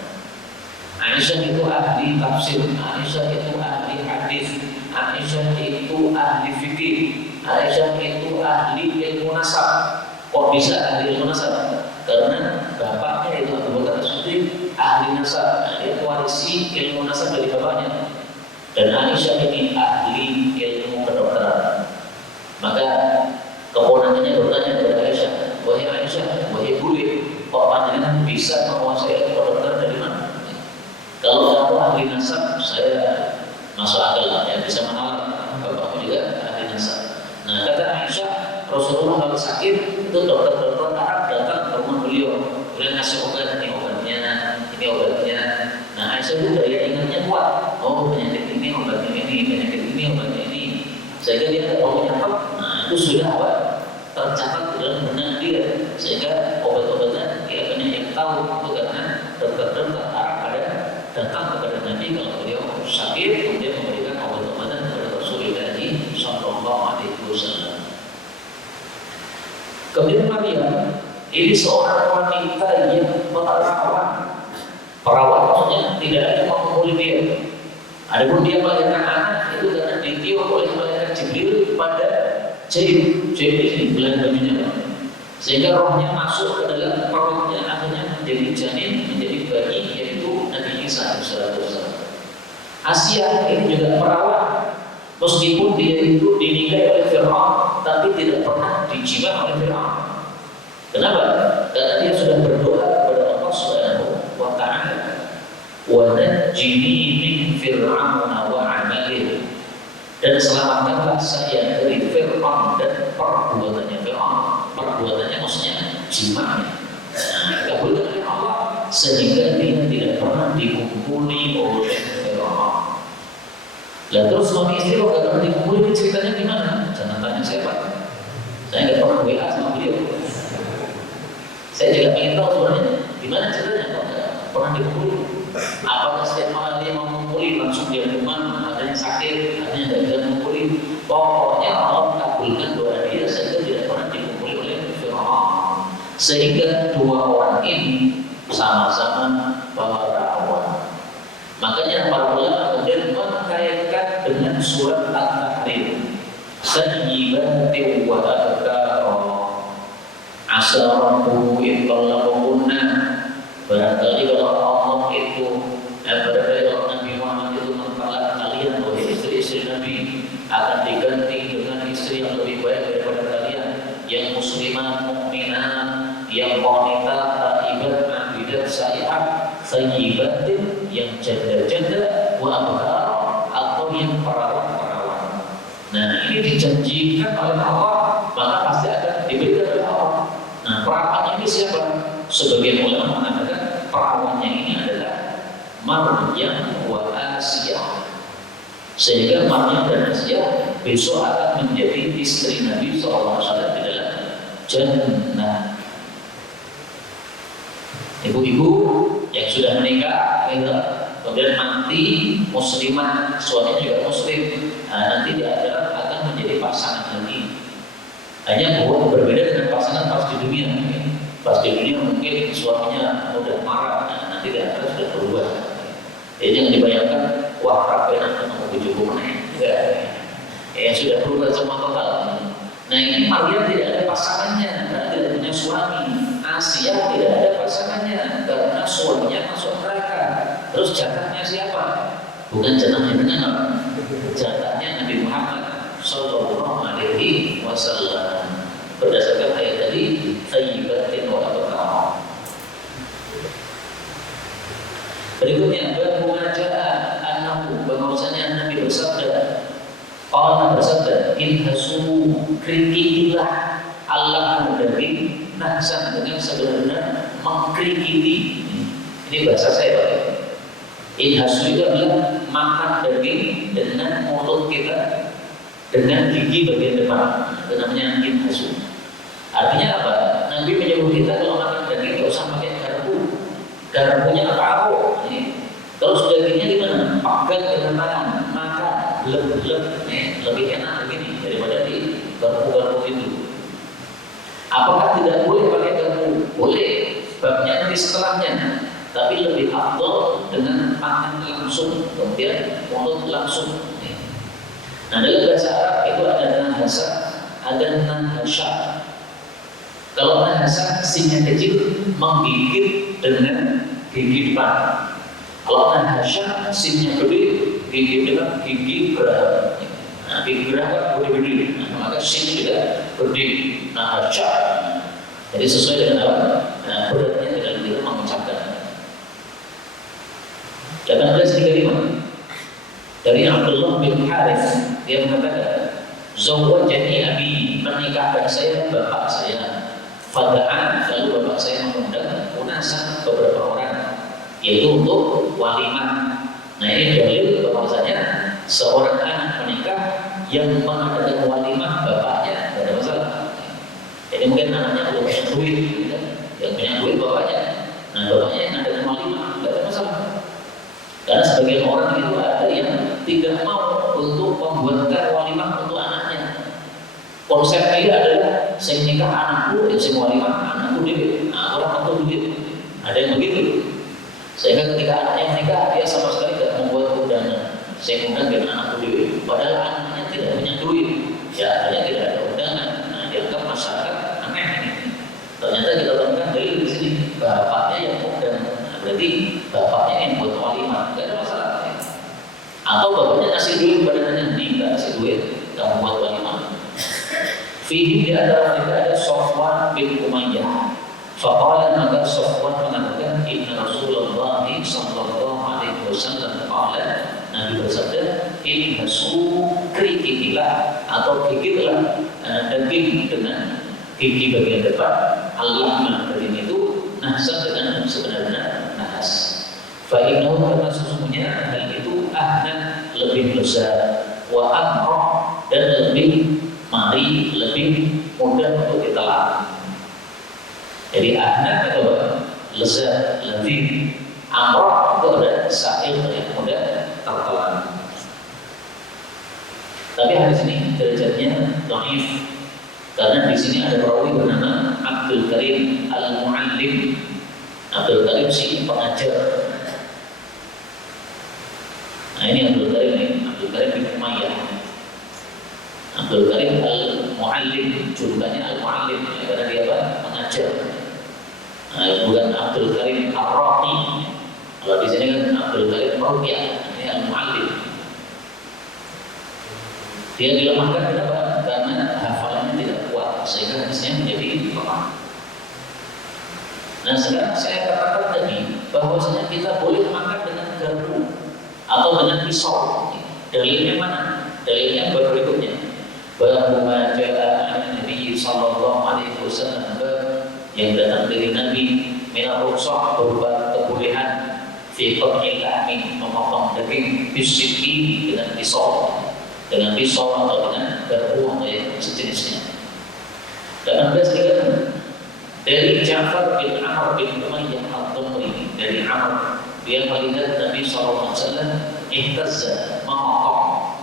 Aisyah itu ahli tafsir, Aisyah itu ahli hadis, Aisyah itu ahli fikih, Aisyah itu ahli ilmu nasab. Kok bisa ahli ilmu nasab? Karena bapaknya itu Abu Bakar As-Siddiq ahli nasab. Nah, dia warisi ilmu nasab dari bapaknya. Dan Aisyah ini ahli ilmu kedokteran. Maka keponakannya bertanya kepada Aisyah, wahai Aisyah, wahai bule, kok panjenengan bisa menguasai ilmu kedokteran dari mana? Kalau kamu ahli nasab, saya masuk akal ya, bisa menalar. Bapakmu juga ahli nasab. Nah, kata Aisyah, Rasulullah kalau sakit itu dokter-dokter Arab datang ke rumah beliau, kemudian ngasih obat, ini obatnya. Nah, Aisyah itu daya ingatnya kuat. Oh, penyakit ini obatnya ini, penyakit ini obatnya ini. Sehingga dia kalau nyatet, nah itu sudah tercatat dalam benak dia. Sehingga obat-obatan dia tahu itu karena dokter-dokter Arab pada datang kepada Nabi kalau beliau sakit, kemudian memberikan obat-obatan kepada Rasulullah Shallallahu Alaihi Wasallam. Kemudian Maryam ini seorang wanita yang perawat. Perawat maksudnya tidak ada yang mengumpuli dia. Adapun dia melahirkan anak itu karena ditiup oleh malaikat Jibril pada Jaib ini belahan bajunya, sehingga rohnya masuk ke dalam perutnya, akhirnya menjadi janin, menjadi bayi, yaitu Nabi Isa alaihissalam. Asia ini juga perawat, meskipun dia itu dinikahi oleh Fir'aun, tapi tidak pernah dijima oleh Fir'aun. Kenapa? Karena dia sudah berdoa kepada Allah Subhanahu wa Ta'ala, wa najjini min fir'auna wa 'amalihi, dan selamatkanlah saya dari Fir'aun dan perbuatannya Fir'aun. Perbuatannya maksudnya jimanya. Dikabulkan oleh Allah sehingga dia tidak pernah dikumpuli oleh Fir'aun. Lah terus suami istri kok gak pernah dikumpuli, ceritanya gimana? Jangan tanya saya Pak. Saya nggak pernah WA sama beliau. Saya juga ingin tahu sebenarnya gimana ceritanya kok gak pernah dikumpuli. Apakah setiap malam dia mau mengumpuli langsung dia demam, ada yang sakit, ada yang tidak bisa mengumpuli. Pokoknya Allah kabulkan doa dia sehingga tidak pernah dikumpuli oleh Fir'aun. Sehingga dua orang ini sama-sama perawat. Makanya para ulama kemudian mengkaitkan dengan surat At-Tahrim, sayyibatin wa abkara, asa rabbuhu in talaqakunna. Barangkali kalau Allah itu barangkali kalau Nabi Muhammad itu mentalak kalian oleh istri-istri Nabi, akan diganti dengan istri yang lebih baik daripada kalian, yang muslimah, mukminah, yang qanitat, taibat, abidat, saihat, sayyibatin, yang janda-janda, wa abkara, atau yang perawat-perawat. Nah, ini dijanjikan oleh Allah, maka pasti akan diberikan oleh Allah. Nah, perawatnya ini siapa? Sebagian ulama mengatakan perawatnya ini adalah Maryam wa Asiyah. Sehingga Maryam dan Asiyah besok akan menjadi istri Nabi SAW di dalam jannah. Ibu-ibu yang sudah menikah, kemudian mati muslimah, suaminya juga muslim, nanti di akhirat akan menjadi pasangan lagi. Hanya berbeda dengan pasangan pas di dunia. Pas di dunia mungkin suaminya mudah marah, nanti di akhirat sudah berubah. Jadi jangan dibayangkan, wah rapi anak mau bujuk ya sudah berubah semua total. Nah ini Maryam tidak ada pasangannya, karena tidak punya suami. Asia tidak ada pasangannya karena suaminya masuk neraka. Terus jatahnya siapa? Bukan jatahnya dengan jatahnya Nabi Muhammad Sallallahu Alaihi Wasallam. Berdasarkan ayat tadi, thayyibatin wa abkara. Berikutnya, bermuajah annahu, bahwasanya Nabi bersabda, Allah bersabda, inhasu, kritikilah Allah dari nahsan, dengan sebenarnya mengkrikiti. Ini bahasa saya pakai. Inhasu itu adalah makan daging dengan mulut kita, dengan gigi bagian depan. Itu namanya inhasu. Artinya apa? Nabi menyuruh kita kalau makan daging tidak usah pakai garpu. Garpunya apa? Terus dagingnya gimana? Pegang dengan tangan, maka lebih enak begini daripada di garpu-garpu itu. Apakah tidak boleh pakai garpu? Boleh, babnya nanti setelahnya. Tapi lebih afdal dengan tangan langsung, kemudian mulut langsung. Nah, dalam bahasa Arab itu ada nahasa, ada nahasya. Kalau nahasa, sinnya kecil menggigit dengan gigi depan. Kalau nahasya, sinnya gede, gigit dengan gigi geraham. Nah, gigi geraham gede-gede, maka sinnya juga gede. Nahasya. Jadi sesuai dengan apa? Nah, beratnya dengan kita mengucapkan. 1835 dari Abdullah bin Harith, dia mengatakan, zawwajani abi, menikahkan saya bapak saya. Fada'an, lalu bapak saya mengundang unasan, beberapa orang, yaitu untuk walimah. Nah ini dalil bahwasanya seorang anak menikah yang mengadakan walimah bapaknya, tidak ada masalah. Jadi mungkin anaknya belum punya duit, gitu. Yang punya duit bapaknya. Nah Karena sebagian orang itu ada yang tidak mau untuk membuatkan walimah untuk anaknya. Konsep dia adalah saya nikah anakku, ya saya walimah anakku dia. Nah, orang itu begitu. Ada yang begitu. Sehingga ketika anaknya nikah, dia sama sekali tidak membuat undangan. Saya undang dengan anakku dia. Padahal anaknya tidak punya duit. Ya, hanya tidak ada undangan. Nah, dianggap masyarakat aneh ini. Ternyata kita temukan dari sini bapaknya yang undang. Nah, berarti bapaknya yang buat walimah, tidak ada masalah. Atau bapaknya kasih duit kepada anaknya, nih nggak kasih duit, kamu buat walimah. Fihi di antara mereka ada Sofwan bin Umayyah. Faqala maka Sofwan mengatakan inna Rasulullah sallallahu alaihi wasallam qala, Nabi bersabda, inhasu krikilah atau gigitlah daging dengan gigi bagian depan, al-lahma daging itu nahsan dengan sebenarnya nahas. Fa innahu karena sesungguhnya hal itu ahnan lebih lezat wa amroh dan lebih mari lebih mudah untuk ditelan. Jadi ahna itu lezat, lebih amroh itu ada sa'il yang mudah tertelan. Tapi hadis ini derajatnya dhaif karena di sini ada perawi bernama Abdul Karim Al-Muallim. Abdul Karim si pengajar. Nah ini Abdul Karim ini, Abdul Karim bin Umayyah. Abdul Karim Al-Muallim, julukannya Al-Muallim karena dia apa? Mengajar. Bukan Abdul Karim Ar-Raqi. Kalau di sini kan Abdul Karim Ruqyah, ini Al-Muallim. Dia dilemahkan kenapa? Karena hafalannya tidak kuat sehingga hadisnya menjadi lemah. Nah sekarang saya katakan tadi bahwasanya kita boleh makan dengan garpu atau dengan pisau. Dalilnya mana? Dalilnya berikutnya. Bahwa majalah Nabi sallallahu alaihi wasallam yang datang dari Nabi minal rukhsah berupa kebolehan fi qat'il lahmi memotong daging bisiki dengan pisau atau dengan garpu atau yang sejenisnya. Dan ada sedikit dari Ja'far bin Amr bin Umayyah al-Dumri dari Amr, dia melihat Nabi sallallahu alaihi wasallam ihtazza memotong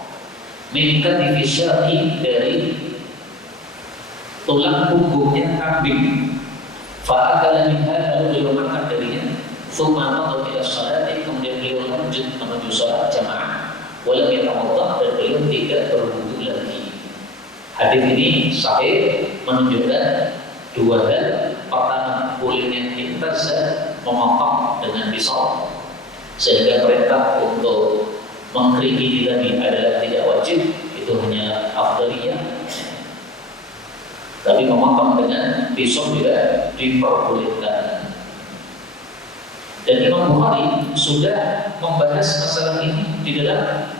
minta difisyati dari tulang punggungnya kambing. Fa'akala minha lalu beliau makan darinya. Thumma nadha ila salati, kemudian beliau lanjut menuju salat jamaah. Walam yatawadda, dan beliau tidak berwudu lagi. Hadis ini sahih menunjukkan dua hal. Pertama, bolehnya ihtazza memotong dengan pisau, sehingga perintah untuk mengkerikili tadi adalah tidak wajib, itu hanya afdaliyah. Tapi memotong dengan pisau juga diperbolehkan. Dan Imam Bukhari sudah membahas masalah ini di dalam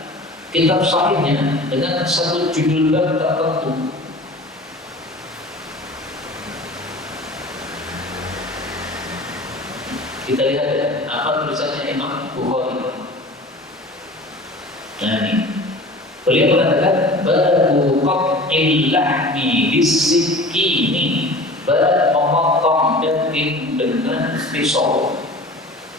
kitab sahihnya dengan satu judul bab tertentu. Kita lihat ya, apa tulisannya Imam Bukhari. Nah ini beliau mengatakan baru qat'il lahmi bisikini, baru memotong daging dengan pisau.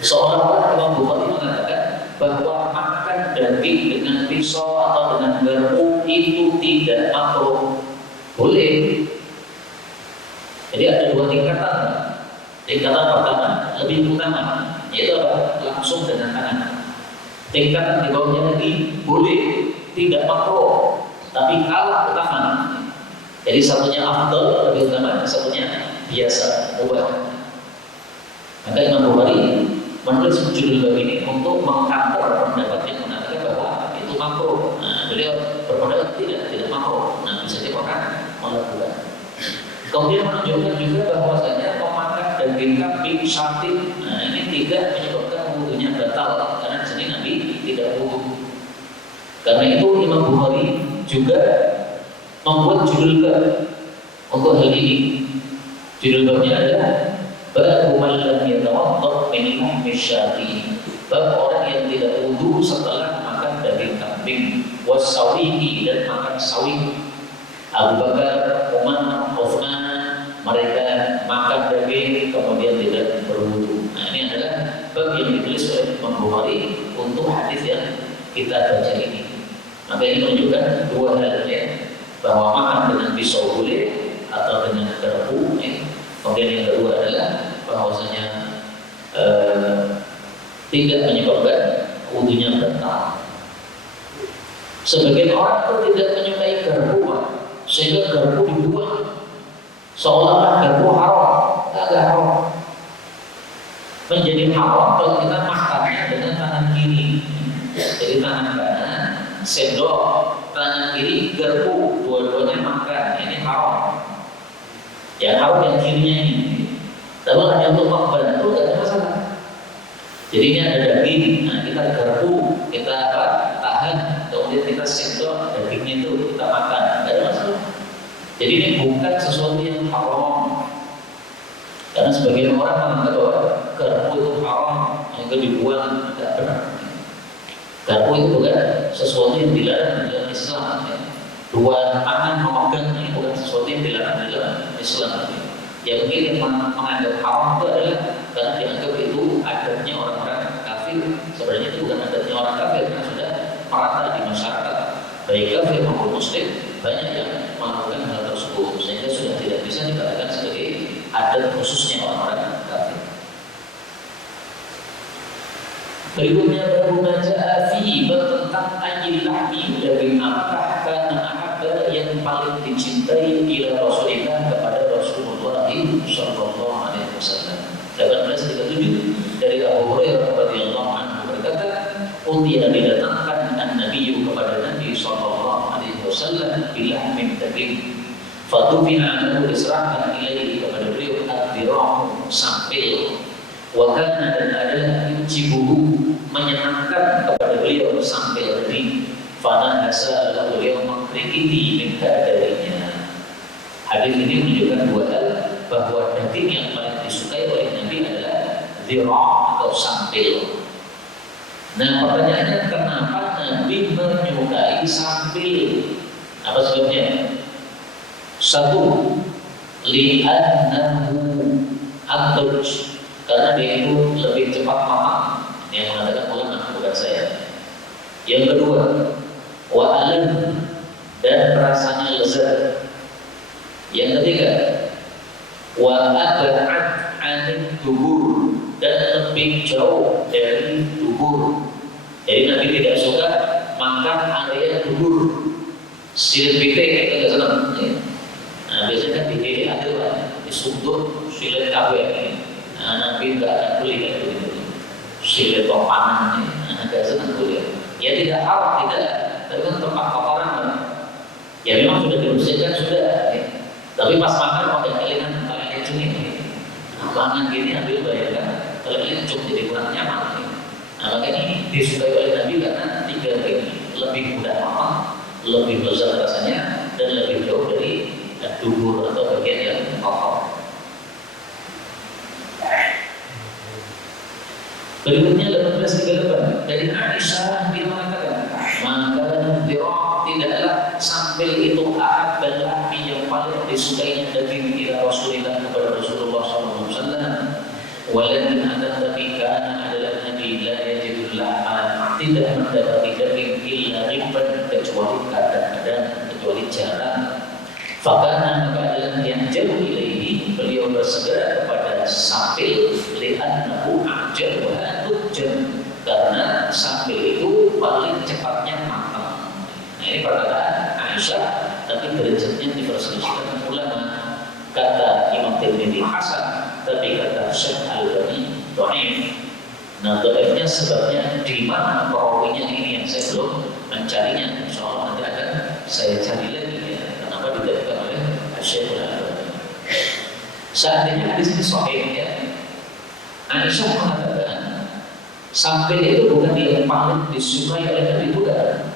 Seolah-olah Imam Bukhari mengatakan bahwa makan daging dengan pisau atau dengan garpu itu tidak makruh, boleh. Jadi ada dua tingkatan. Tingkatan pertama lebih utama, yaitu apa? Langsung dengan tangan. Tingkatan di bawahnya lagi boleh, tidak makruh, tapi kalah utama. Jadi satunya afdal lebih utama, satunya biasa, mubah. Maka Imam Bukhari menulis judul bab ini untuk mengcounter pendapat yang mengatakan bahwa itu makruh. Nah, beliau berpendapat tidak makruh. Nah, bisa dipakai melakukan. Kemudian menunjukkan juga bahwasanya memakan daging kambing satin, nah ini tidak menyebabkan wudunya batal karena di sini Nabi tidak wudu. Karena itu Imam Bukhari juga membuat judul bab untuk hal ini. Judul babnya adalah Bab man lam yatawadda min lahmi syati, bab orang yang tidak wudu setelah makan daging kambing, wasawihi, dan makan sawi. Abu Bakar, Umar, Uthman, mereka makan daging kemudian tidak berwudu. Nah ini adalah bab yang ditulis oleh Imam Bukhari untuk kita baca ini. Maka ini menunjukkan dua hal ya, bahwa makan dengan pisau boleh atau dengan garpu. Ya. Kemudian yang kedua adalah bahwasanya tidak menyebabkan wudunya batal. Sebagian orang itu tidak menyukai garpu, Pak, sehingga garpu dibuang seolah-olah garpu haram. Agak haram. Menjadi haram kalau kita makannya dengan tangan kiri. Jadi tangan kanan sendok, tangan kiri garpu, dua-duanya makan. Ini haram. Ya haram yang kirinya ini. Tapi hanya untuk membantu tidak ada masalah. Jadi ini ada daging, nah kita garpu, kita tahan, kemudian kita sendok dagingnya itu kita makan, tidak ada masalah. Jadi ini bukan sesuatu yang haram. Karena sebagian orang menganggap bahwa garpu itu haram, yang dibuang, tidak benar. Garpu itu bukan sesuatu yang dilarang dalam Islam. Ya. Dua tangan memegang ini bukan sesuatu yang dilarang dalam Islam. Yang mungkin yang menganggap haram itu adalah karena dianggap itu adatnya orang-orang kafir. Sebenarnya itu bukan adatnya orang kafir, karena sudah merata di masyarakat. Baik kafir maupun muslim banyak yang melakukan hal tersebut, sehingga sudah tidak bisa dikatakan sebagai adat khususnya orang-orang kafir. Berikutnya baru baca fi tentang ajil lahmi, daging apakah karena ahabba yang paling dicintai ila Rasulullah kepada Rasulullah sallallahu alaihi wasallam. 1837 dari Abu Hurairah radhiyallahu anhu berkata, "Utiya didatangkan an-nabiyyu kepada Nabi sallallahu alaihi wasallam bilahmin daging. Fatufina lahu diserahkan ilaihi kepada beliau ad-dira'u sampil. Wa kana dan adalah yujibuhu menyenangkan kepada beliau sampai tadi. Fana hasa lalu beliau mengkritiki minta darinya." Hadis ini menunjukkan dua hal, bahwa daging yang paling disukai oleh Nabi adalah dhira' atau sampil. Nah pertanyaannya, kenapa Nabi menyukai sampil? Apa sebabnya? Satu, li'annahu antuj, karena dia itu lebih cepat matang. Yang mengatakan ulama, bukan saya. Yang kedua, wa'alan, dan rasanya lezat. Yang ketiga, wa'abad anil dubur, dan lebih jauh dari dubur. Jadi Nabi tidak suka makan area dubur. Silit pitik itu tidak senang. Nah biasanya kan di ada disunduk silit kabeh. Nah Nabi tidak akan beli kayak begitu. Silit topanan, agak senang kuliah. Ya tidak haram, tidak. Tapi kan tempat kotoran, ya memang sudah dibersihkan sudah. Ya. Tapi pas makan mau ada kelingan lencung ini. Nah, makan gini ambil bayarkan, kalau lencung jadi kurang nyaman. Nah makanya ini disukai oleh Nabi karena tiga ini lebih mudah matang, lebih lezat rasanya, dan lebih jauh dari dubur atau bagian yang kotor. Berikutnya 1838 dari Aisyah, dia mengatakan, maka tidaklah sampil itu ahabban lahmi yang paling disukainya daging ila Rasulillah kepada Rasulullah SAW. Walakin tapi karena adalah Nabi la yajidul lahma, tidak mendapati daging illa ribban, kecuali kadang-kadang, kecuali jarang. Fakana maka adalah yang jauh ilaihi, beliau bersegera kepada sampil li'annahu ajal wa tujjan, karena sampil itu paling cepatnya matang. Nah ini perkataan Aisyah, tapi derajatnya diperselisihkan ulama. Kata Imam Tirmidzi hasan, tapi kata Syekh Al-Albani dhaif. Nah dhaifnya sebabnya di mana perawinya ini yang saya belum mencarinya. Insyaallah nanti akan saya cari lagi ya. Kenapa didapatkan oleh Syekh Al-Albani? Seandainya hadis ini sahih ya, Aisyah mengatakan sampil itu bukan yang paling disukai oleh Nabi, bukan.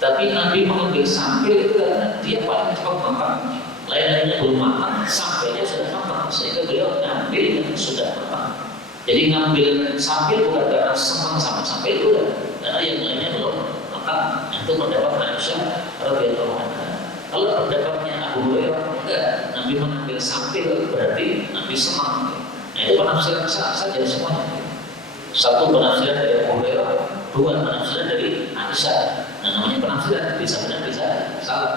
Tapi Nabi mengambil sampil itu karena dia paling cepat matang. Lain-lainnya belum matang, sampilnya sudah matang, sehingga beliau ngambil yang sudah matang. Jadi ngambil sampil bukan karena senang sama sampil, bukan, karena yang lainnya belum matang. Itu pendapat Aisyah radhiyallahu anha. Kalau pendapatnya Abu Hurairah, enggak, Nabi mengambil sampil berarti Nabi senang. Nah itu penafsiran saja semuanya. Satu penafsiran dari Abu Hurairah, bukan penafsiran dari Aisyah. Nah, namanya penafsiran bisa benar bisa salah.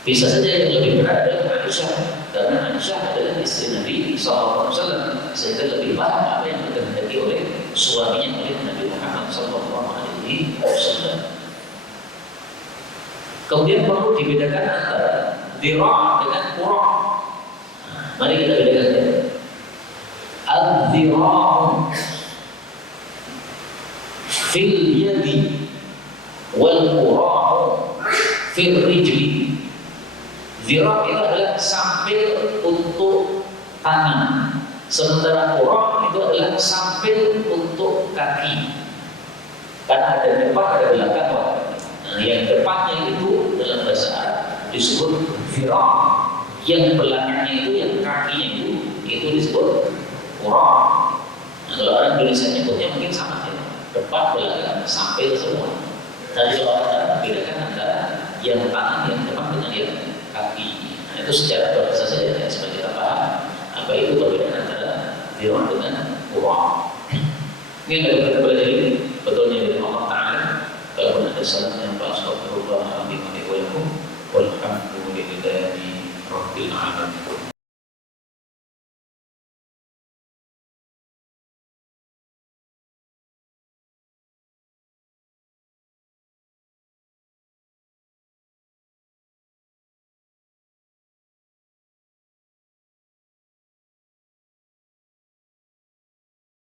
Bisa saja yang lebih benar adalah Aisyah, karena Aisyah adalah istri Nabi Sallallahu Alaihi Wasallam, sehingga lebih paham apa yang dikehendaki oleh suaminya, oleh Nabi Muhammad Sallallahu Alaihi Wasallam. Kemudian perlu dibedakan antara dhira' dengan qura'. Mari kita bedakan ya. Al-dhira'u fil yadi wal qura'u fil rijli. Dhira' itu adalah sampil untuk tangan, sementara qura' itu adalah sampil untuk kaki. Karena ada depan ada belakang. Nah, yang depannya itu dalam bahasa Arab disebut dhira', yang belakangnya itu, yang kakinya itu disebut qura'. Nah, kalau orang Indonesia nyebutnya mungkin sama ya, depan belakang sampil semua. Tapi kalau orang Arab membedakan antara yang tangan yang depan dengan yang kaki. Nah, itu secara bahasa saja ya, supaya kita paham apa itu perbedaan antara dhira' dengan qura'. Ini yang kita pelajari